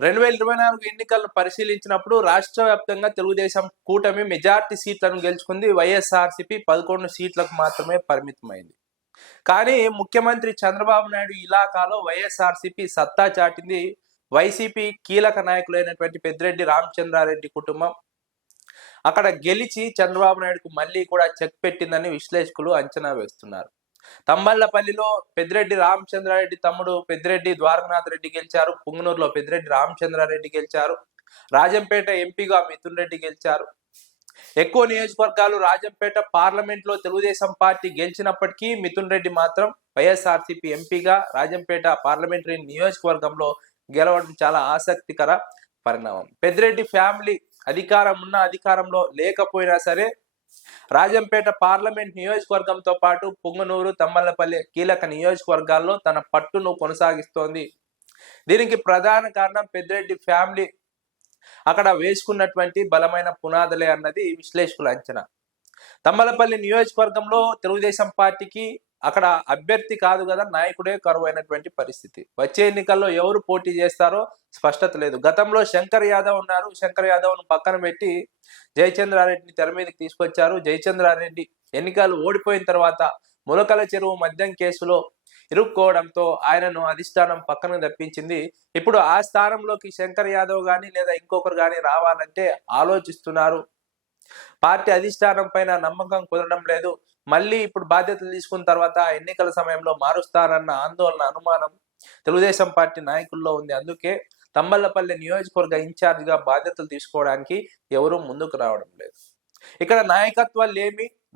2024 ఎన్నికలను పరిశీలించినప్పుడు రాష్ట్ర వ్యాప్తంగా తెలుగుదేశం కూటమి మెజార్టీ సీట్లను గెలుచుకుంది. వైఎస్ఆర్సీపీ 11 సీట్లకు మాత్రమే పరిమితమైంది. కానీ ముఖ్యమంత్రి చంద్రబాబు నాయుడు ఇలాకాలో వైఎస్ఆర్సీపీ సత్తా చాటింది. వైసీపీ కీలక నాయకులైనటువంటి పెద్దిరెడ్డి రామచంద్రారెడ్డి కుటుంబం అక్కడ గెలిచి చంద్రబాబు నాయుడుకు మళ్ళీ కూడా చెక్ పెట్టిందని విశ్లేషకులు అంచనా వేస్తున్నారు. తంబళ్లపల్లిలో పెద్దిరెడ్డి రామచంద్రారెడ్డి తమ్ముడు పెద్దిరెడ్డి ద్వారకనాథ్ రెడ్డి గెలిచారు. పుంగనూరులో పెద్దిరెడ్డి రామచంద్రారెడ్డి గెలిచారు. రాజంపేట ఎంపీగా మిథున్ రెడ్డి గెలిచారు. ఎక్కువ నియోజకవర్గాలు రాజంపేట పార్లమెంట్ లో తెలుగుదేశం పార్టీ గెలిచినప్పటికీ మిథున్ రెడ్డి మాత్రం వైఎస్ఆర్సీపీ ఎంపీగా రాజంపేట పార్లమెంటరీ నియోజకవర్గంలో గెలవడం చాలా ఆసక్తికర పరిణామం. పెద్దిరెడ్డి ఫ్యామిలీ అధికారం ఉన్న అధికారంలో లేకపోయినా సరే రాజంపేట పార్లమెంట్ నియోజకవర్గంతో పాటు పుంగనూరు, తమ్మలపల్లి కీలక నియోజకవర్గాల్లో తన పట్టును కొనసాగిస్తోంది. దీనికి ప్రధాన కారణం పెద్దిరెడ్డి ఫ్యామిలీ అక్కడ వేసుకున్నటువంటి బలమైన పునాదులే అన్నది విశ్లేషకుల అంచనా. తమ్మలపల్లి నియోజకవర్గంలో తెలుగుదేశం పార్టీకి అక్కడ అభ్యర్థి కాదు కదా, నాయకుడే కరువైనటువంటి పరిస్థితి. వచ్చే ఎన్నికల్లో ఎవరు పోటీ చేస్తారో స్పష్టత లేదు. గతంలో శంకర్ యాదవ్ ఉన్నారు. శంకర్ యాదవ్ను పక్కన పెట్టి జయచంద్రారెడ్డిని తెర మీదకి తీసుకొచ్చారు. జయచంద్రారెడ్డి ఎన్నికలు ఓడిపోయిన తర్వాత ములకల చెరువు మద్యం కేసులో ఇరుక్కోవడంతో ఆయనను అధిష్టానం పక్కన తప్పించింది. ఇప్పుడు ఆ స్థానంలోకి శంకర్ యాదవ్ గాని లేదా ఇంకొకరు గాని రావాలంటే ఆలోచిస్తున్నారు. పార్టీ అధిష్టానం పైన నమ్మకం కుదరడం లేదు. మళ్ళీ ఇప్పుడు బాధ్యతలు తీసుకున్న తర్వాత ఎన్నికల సమయంలో మారుస్తారన్న ఆందోళన, అనుమానం తెలుగుదేశం పార్టీ నాయకుల్లో ఉంది. అందుకే తంబళ్లపల్లి నియోజకవర్గ ఇన్ఛార్జిగా బాధ్యతలు తీసుకోవడానికి ఎవరూ ముందుకు రావడం లేదు. ఇక్కడ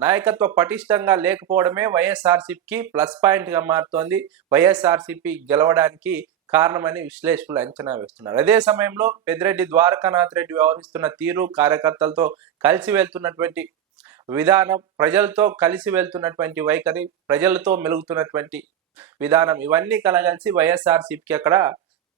నాయకత్వ పటిష్టంగా లేకపోవడమే వైఎస్ఆర్సీపీకి ప్లస్ పాయింట్ గా మారుతోంది. వైఎస్ఆర్సీపీ గెలవడానికి కారణమని విశ్లేషకులు అంచనా వేస్తున్నారు. అదే సమయంలో పెద్దిరెడ్డి ద్వారకానాథ్ రెడ్డి వ్యవహరిస్తున్న తీరు, కార్యకర్తలతో కలిసి వెళ్తున్నటువంటి విధానం, ప్రజలతో కలిసి వెళ్తున్నటువంటి వైఖరి, ప్రజలతో మెలుగుతున్నటువంటి విధానం, ఇవన్నీ కలగలిసి వైఎస్ఆర్సీపీకి అక్కడ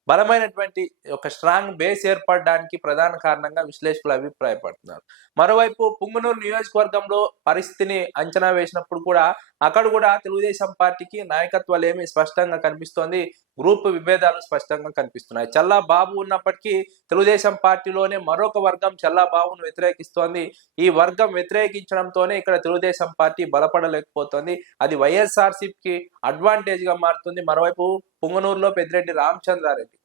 బలమైనటువంటి ఒక స్ట్రాంగ్ బేస్ ఏర్పడడానికి ప్రధాన కారణంగా విశ్లేషకులు అభిప్రాయపడుతున్నారు. మరోవైపు పుంగనూరు నియోజకవర్గంలో పరిస్థితిని అంచనా వేసినప్పుడు కూడా అక్కడ కూడా తెలుగుదేశం పార్టీకి నాయకత్వాలేమి స్పష్టంగా కనిపిస్తోంది. గ్రూప్ విభేదాలు స్పష్టంగా కనిపిస్తున్నాయి. చల్లా బాబు ఉన్నప్పటికీ తెలుగుదేశం పార్టీలోనే మరొక వర్గం చల్లా బాబును వ్యతిరేకిస్తోంది. ఈ వర్గం వ్యతిరేకించడంతోనే ఇక్కడ తెలుగుదేశం పార్టీ బలపడలేకపోతుంది. అది వైఎస్ఆర్సీపీకి అడ్వాంటేజ్ గా మారుతుంది. మరోవైపు పుంగనూరులో పెద్దిరెడ్డి రామచంద్రారెడ్డి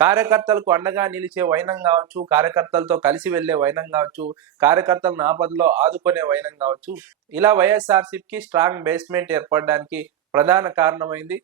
కార్యకర్తలకు అండగా నిలిచే వైనం కావచ్చు, కార్యకర్తలతో కలిసి వెళ్లే వైనం కావచ్చు, కార్యకర్తలను ఆపదలో ఆదుకునే వైనం కావచ్చు, ఇలా వైఎస్ఆర్సీపీకి స్ట్రాంగ్ బేస్మెంట్ ఏర్పడడానికి ప్రధాన కారణమైంది.